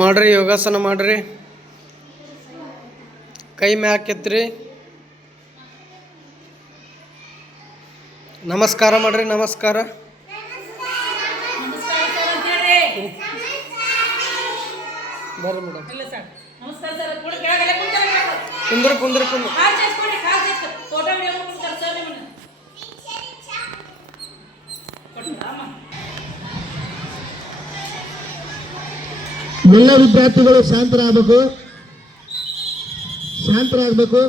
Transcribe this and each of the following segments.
ಮಾಡ್ರಿ ಯೋಗಾಸನ ಮಾಡ್ರಿ. ಕೈ ಮ್ಯಾಕೆತ್ರಿ ನಮಸ್ಕಾರ ಮಾಡ್ರಿ ನಮಸ್ಕಾರ. ಬರ್ರಿ ಮೇಡಮ್. ಕುಂದ್ರ ಕುಂದ್ರ ಕುಂದ್ರ. ಫೋಟೋ ಎಲ್ಲ ವಿದ್ಯಾರ್ಥಿಗಳು ಶಾಂತರಾಗಬೇಕು. ಶಾಂತರಾಗಬೇಕು.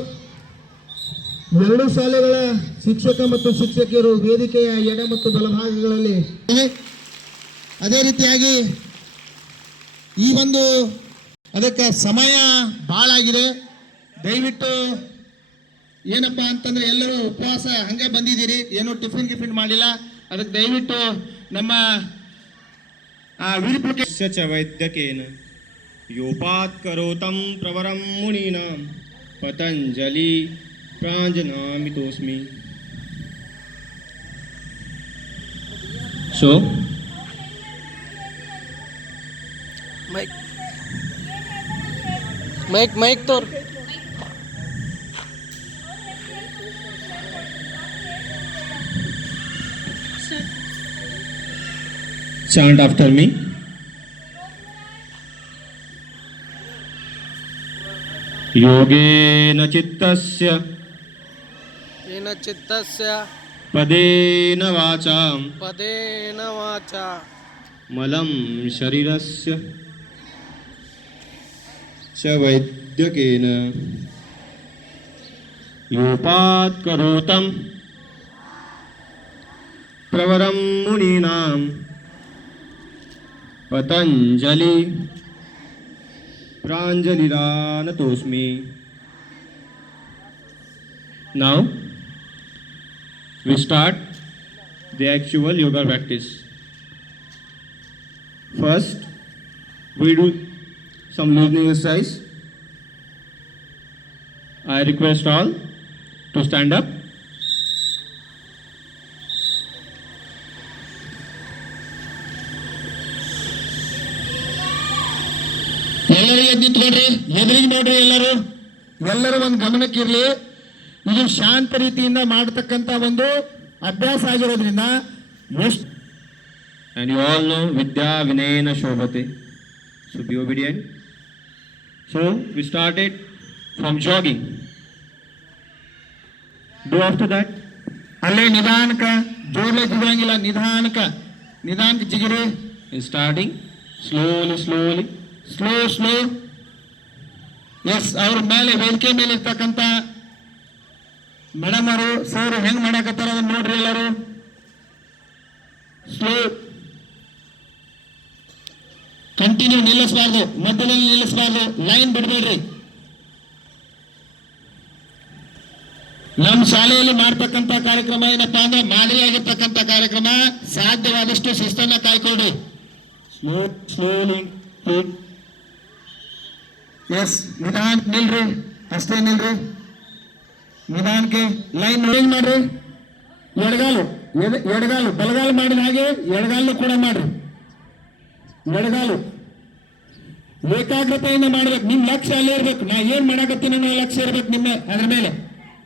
ಎರಡು ಶಾಲೆಗಳ ಶಿಕ್ಷಕ ಮತ್ತು ಶಿಕ್ಷಕಿಯರು ವೇದಿಕೆಯ ಎಡ ಮತ್ತು ಬಲಭಾಗಗಳಲ್ಲಿ ಅದೇ ರೀತಿಯಾಗಿ ಈ ಒಂದು ಅದಕ್ಕೆ ಸಮಯ ಭಾಳಾಗಿದೆ ದಯವಿಟ್ಟು ಏನಪ್ಪ ಅಂತಂದ್ರೆ ಎಲ್ಲರೂ ಉಪವಾಸ ಹಂಗೆ ಬಂದಿದ್ದೀರಿ. ಏನೂ ಟಿಫಿನ್ ಗಿಫಿನ್ ಮಾಡಿಲ್ಲ ಅದಕ್ಕೆ ದಯವಿಟ್ಟು ನಮ್ಮ ಆ, च वैद्यकेन। योपात्करोतं प्रवरम मुनीना पतंजलि प्राजनामितोस्मी सो माइक माइक माइक तो chant after me. योगेन चित्तस्य येन चित्तस्य पदेन वाचां। पदेन वाचा। मलं शरीरस्य च वैद्यकेन। योपात्करोतं प्रवरं मुनीनां पतञ्जलि। प्राजलिरा तोस्मी now we start the actual yoga practice first we do some loosening exercise I request all to stand up ಎದ್ದಿತ್ಕೊಡ್ರಿ ಹೆದರಿಗೆ ನೋಡ್ರಿ. ಎಲ್ಲರು. ಎಲ್ಲರೂ ಒಂದು ಗಮನಕ್ಕಿರಲಿ. ಇದು ಶಾಂತ ರೀತಿಯಿಂದ ಮಾಡತಕ್ಕಂತ ಒಂದು ಅಭ್ಯಾಸ ಆಗಿರೋದ್ರಿಂದ ಎಷ್ಟು ಯು ಆಲ್ ನೋ ವಿದ್ಯಾ ವಿನಯನ ಶೋಭತೆ. So be obedient so we start it from jogging do after that ಅಲ್ಲೇ ನಿಧಾನಕ ಜೋರ್ಲೇ ಜಿಗಿರಂಗಿಲ್ಲ ನಿಧಾನಕ ನಿಧಾನಕ್ಕೆ ಜಿಗಿರಿ. Starting slowly slowly slow slow yes ಅವ್ರ ಮೇಲೆ ವೇದಿಕೆ ಮೇಲೆ ಇರ್ತಕ್ಕಂಥ ಮೇಡಮ್ ಅವರು ಸರ್ ಹೆಂಗ್ ಮಾಡಾಕತ್ತಾರ ಅದನ್ನ ನೋಡ್ರಿ ಎಲ್ಲರೂ. ಸ್ಲೋ ಕಂಟಿನ್ಯೂ ನಿಲ್ಲಿಸಬಾರ್ದು. ಮಧ್ಯದಲ್ಲಿ ನಿಲ್ಲಿಸಬಾರ್ದು. ಲೈನ್ ಬಿಡ್ಬೇಡ್ರಿ. ನಮ್ಮ ಶಾಲೆಯಲ್ಲಿ ಮಾಡ್ತಕ್ಕಂಥ ಕಾರ್ಯಕ್ರಮ ಏನಪ್ಪಾ ಅಂದ್ರೆ ಮಾದರಿಯಾಗಿರ್ತಕ್ಕಂಥ ಕಾರ್ಯಕ್ರಮ, ಸಾಧ್ಯವಾದಷ್ಟು ಶಿಸ್ತನ್ನ ಕಾಯ್ಕೊಳ್ರಿ. Slow slowly. ಎಸ್ ನಿಧಾನ ನಿಲ್ರಿ, ಅಷ್ಟೇ ನಿಲ್ರಿ. ನಿಧಾನಕ್ಕೆ ಲೈನ್ ಚೇಂಜ್ ಮಾಡ್ರಿ? ಎಡಗಾಲು, ಎಡ- ಎಡಗಾಲು, ಬಲಗಾಲು ಮಾಡಿದ ಹಾಗೆ ಎಡಗಾಲು ಕೂಡ ಮಾಡ್ರಿ. ಎಡಗಾಲು. ಏಕಾಗ್ರತೆಯಿಂದ ಮಾಡ್ಬೇಕು. ನಿಮ್ ಲಕ್ಷ್ಯ ಅಲ್ಲೇ ಇರ್ಬೇಕು. ನಾ ಏನ್ ಮಾಡಾಕತ್ತೀನಿ ಅನ್ನೋ ಲಕ್ಷ್ಯ ಇರ್ಬೇಕು ನಿಮ್ಮ ಅದ್ರ ಮೇಲೆ.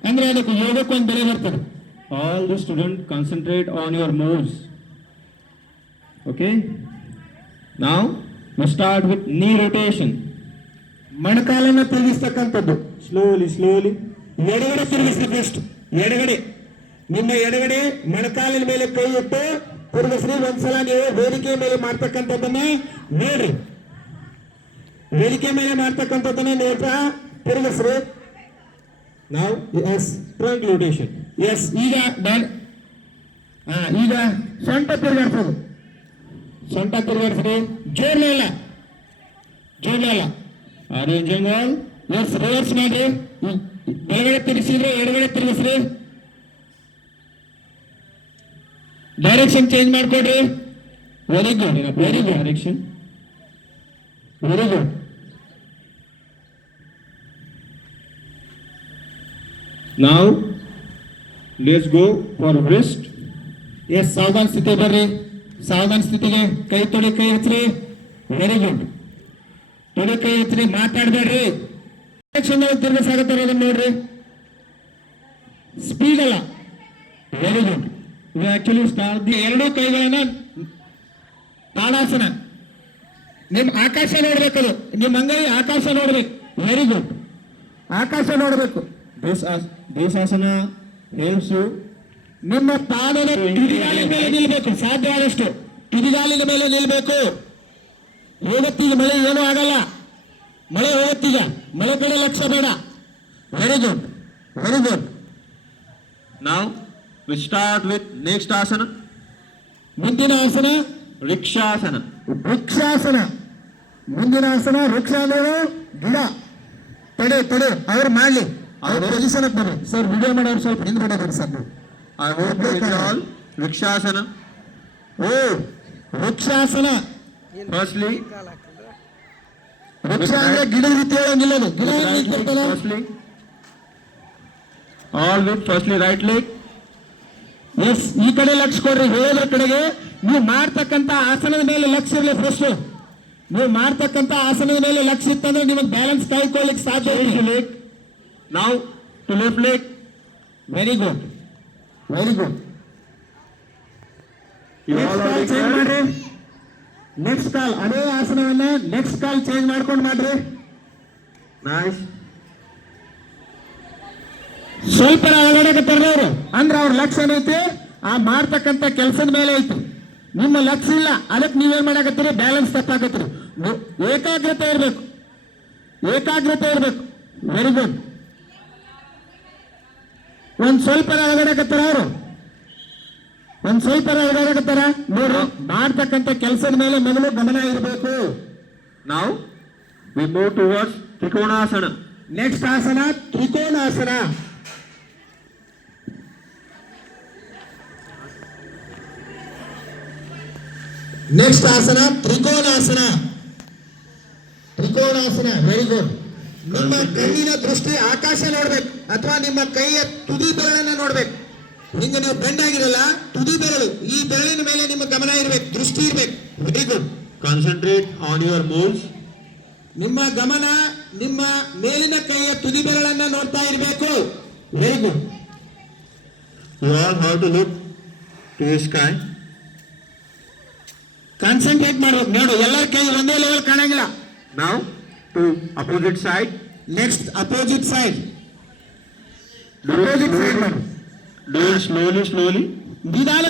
ಅಂದ್ರೆ ಅದಕ್ಕೆ ಯೋಗಕ್ಕೆ ಒಂದು ಬೆಲೆ ಬರ್ತದೆ. All the student concentrate on your moves okay ನಾವು ಸ್ಟಾರ್ಟ್ ವಿತ್ ನೀ ರೊಟೇಷನ್. ಮೊಣಕಾಲನ್ನ ತಿರುಗಿಸ್ತಕ್ಕಂಥದ್ದು. ಸ್ಲೋಲಿ ಸ್ಲೋಲಿ ಎಡಗಡೆ ತಿರುಗಿಸ್ರಿ ಫಸ್ಟ್ ಎಡಗಡೆ. ನಿಮ್ಮ ಎಡಗಡೆ ಮಣಕಾಲಿನ ಮೇಲೆ ಕೈ ಇಟ್ಟು ತಿರುಗಿಸ್ರಿ. ಒಂದ್ಸಲ ನೀವು ವೇದಿಕೆ ಮೇಲೆ ಮಾಡ್ತಕ್ಕಂಥದ್ದನ್ನ ನೋಡ್ರಿ. ವೇದಿಕೆ ಮೇಲೆ ಮಾಡ್ತಕ್ಕಂಥದ್ದನ್ನ ನೋಡ್ತಾ ತಿರುಗಿಸ್ರಿ. ನಾವು ಎಸ್ rotation. ಎಸ್ ಈಗ ಹಾ ಈಗ ಸೊಂಟ ತಿರುಗಾಡ್ಸೋದು. ಸೊಂಟ ತಿರುಗಾಡ್ಸ್ರಿ ಜೋರ್ಲೇ ಇಲ್ಲ ಜೋರ್ಲೇ ಇಲ್ಲ You enjoying all? Yes reverse ಮಾಡ್ರಿ ಬಲಗಡೆ ತಿರುಗಿಸಿದ್ರೆ ಎಡಗಡೆ ತಿರುಗಿಸ್ರಿ direction change ಮಾಡ್ಕೊಡ್ರಿ. Very good very good direction very good ನಾವು let's go for west yes ಸಾವಧಾನ ಸ್ಥಿತಿ ಬರ್ರಿ. ಸಾವಧಾನ ಸ್ಥಿತಿಗೆ ಕೈ ತೊಡಿ ಕೈ ಹಚ್ಚ್ರಿ ವೆರಿ ಗುಡ್ ಕೈ ಮಾತಾಡ್ಬೇಡ್ರಿ. ಚೆನ್ನಾಗಿ ತಿರ್ಗಿಸಾಗತ್ತಾರ ಅದನ್ನ ನೋಡ್ರಿ. ಸ್ಪೀಡ್ ಅಲ್ಲ. Very good actually start the ಎರಡೂ ಕೈಗಳನ್ನ ತಾಡಾಸನ ನಿಮ್ ಆಕಾಶ ನೋಡ್ಬೇಕದು ನಿಮ್ ಅಂಗೈ ಆಕಾಶ ನೋಡ್ಬೇಕು ವೆರಿ ಗುಡ್ ಆಕಾಶ ನೋಡ್ಬೇಕು. ದೇಶಾಸನ you ನಿಮ್ಮ ತಿರುಗಾಲಿನ ಮೇಲೆ ನಿಲ್ಬೇಕು. ಸಾಧ್ಯವಾದಷ್ಟು. ತುದಿಗಾಲಿನ ಮೇಲೆ ನಿಲ್ಬೇಕು. ಹೋಗತ್ತೀಗ ಮಳೆ ಏನೂ ಆಗಲ್ಲ. ಮಳೆ ಹೋಗುತ್ತೀಗ. ಮಳೆ ಕಡೆ ಲಕ್ಷ ಬೇಡ. ವೆರಿ ಗುಡ್ ವೆರಿ ಗುಡ್ ನಾವು ವಿ ಸ್ಟಾರ್ಟ್ ವಿತ್ ನೆಕ್ಸ್ಟ್ ಆಸನ ಮುಂದಿನ ಆಸನ? ವೃಕ್ಷಾಸನ ವೃಕ್ಷಾಸನ. ಮುಂದಿನ ಆಸನ ವೃಕ್ಷ ಅಂದ್ರೆ ಗಿಡ. ತಡೆ ತಡೆ. ಅವ್ರು ಮಾಡ್ಲಿ. ಅವ್ರ ಪೊಸಿಷನ್ ಬರ್ರಿ. ಸರ್ ವಿಡಿಯೋ ಮಾಡೋರು ಸ್ವಲ್ಪ ಹಿಂದ್ಗಡೆ ಬರ್ರಿ ಸರ್ ಐ I ವೃಕ್ಷಾಸನ. ಓ ವೃಕ್ಷಾಸನ. ಹಾಕಿದ್ರೆ ವೃಕ್ಷ ಅಂದ್ರೆ ಗಿಡ ರೀತಿ ಹೇಳಂಗಿಲ್ಲ ಅದು ಗಿಡ firstly. All with firstly right leg. Yes ಈ ಕಡೆ ಲಕ್ಷ ಕೊಡ್ರಿ ಹೇಳೋದ್ರ ಕಡೆಗೆ ನೀವು ಮಾಡ್ತಕ್ಕಂತ ಆಸನದ ಮೇಲೆ ಲಕ್ಷ ಇರಲಿ ಫಸ್ಟ್ ನೀವು ಮಾಡ್ತಕ್ಕಂತ ಆಸನದ ಮೇಲೆ ಲಕ್ಷ ಇತ್ತಂದ್ರೆ ನಿಮಗೆ ಬ್ಯಾಲೆನ್ಸ್ ಕಾಯ್ಕೊಳ್ಳಿಕ್ ಸಾಧ್ಯ leg. Now to left leg. Very good very good? ಮಾಡ್ರಿ ನೆಕ್ಸ್ಟ್ ಕಾಲ್ ಅದೇ ಆಸನವನ್ನ ನೆಕ್ಸ್ಟ್ ಕಾಲ್ ಚೇಂಜ್ ಮಾಡ್ಕೊಂಡು ಮಾಡ್ರಿ. ಸ್ವಲ್ಪ ಒಳಗಡೆ ಅವರು ಅಂದ್ರೆ ಅವ್ರ ಲಕ್ಷ್ಯ ಏನೈತಿ ಆ ಮಾಡ್ತಕ್ಕಂಥ ಕೆಲಸದ ಮೇಲೆ ಐತಿ. ನಿಮ್ಮ ಲಕ್ಷ್ಯ ಇಲ್ಲ ಅದಕ್ಕೆ ನೀವೇನ್ ಮಾಡಾಕತ್ತೀರಿ? ಬ್ಯಾಲೆನ್ಸ್ ತಪ್ಪಾಕತ್ತೀರಿ ಏಕಾಗ್ರತೆ ಇರಬೇಕು. ಏಕಾಗ್ರತೆ ಇರಬೇಕು. ವೆರಿ ಗುಡ್ ಒಂದ್ ಸ್ವಲ್ಪ ಒಳಗಡೆಕತ್ತಾರ ಅವರು ಒಂದ್ ಸ್ವಲ್ಪ ಓಡಾಡಕತ್ತಾರ ನೋಡ್ರಿ ಮಾಡ್ತಕ್ಕಂತ ಕೆಲಸದ ಮೇಲೆ ಮೊದಲು ಗಮನ ಇರಬೇಕು ನಾವು ವಿ ಮೂವ್ towards ತ್ರಿಕೋಣಾಸನ. ನೆಕ್ಸ್ಟ್ ಆಸನ ತ್ರಿಕೋಣಾಸನ. ನೆಕ್ಸ್ಟ್ ಆಸನ ತ್ರಿಕೋಣಾಸನ. ತ್ರಿಕೋಣಾಸನ ವೆರಿ ಗುಡ್ ನಿಮ್ಮ ಕಣ್ಣಿನ ದೃಷ್ಟಿ ಆಕಾಶ ನೋಡ್ಬೇಕು ಅಥವಾ ನಿಮ್ಮ ಕೈಯ ತುದಿ ಬೆರಳನ್ನ ನೋಡ್ಬೇಕು. ಹಿಂಗ ನೀವು ಬೆಂಡ್ ಆಗಿರಲ್ಲ ತುದಿ ಬೆರಳು. ಈ ಬೆರಳಿನ ಮೇಲೆ ನಿಮ್ಮ ಗಮನ ಇರ್ಬೇಕು ದೃಷ್ಟಿ ಇರ್ಬೇಕು. Very good concentrate on your moves ನಿಮ್ಮ ಗಮನ ನಿಮ್ಮ ಮೇಲಿನ ಕೈಯ ತುದಿ ಬೆರಳನ್ನ ನೋಡ್ತಾ ಇರಬೇಕು. Very good you all how to look to sky. Concentrate ಮಾಡ್ಬೇಕು. ನೋಡು ಎಲ್ಲರ ಕೈ ಒಂದೇ ಲೆವೆಲ್ ಕಾಣಂಗಿಲ್ಲ. ನಾವು to opposite side next opposite side opposite side. ಮಾಡಿ. do it slowly, slowly. Do.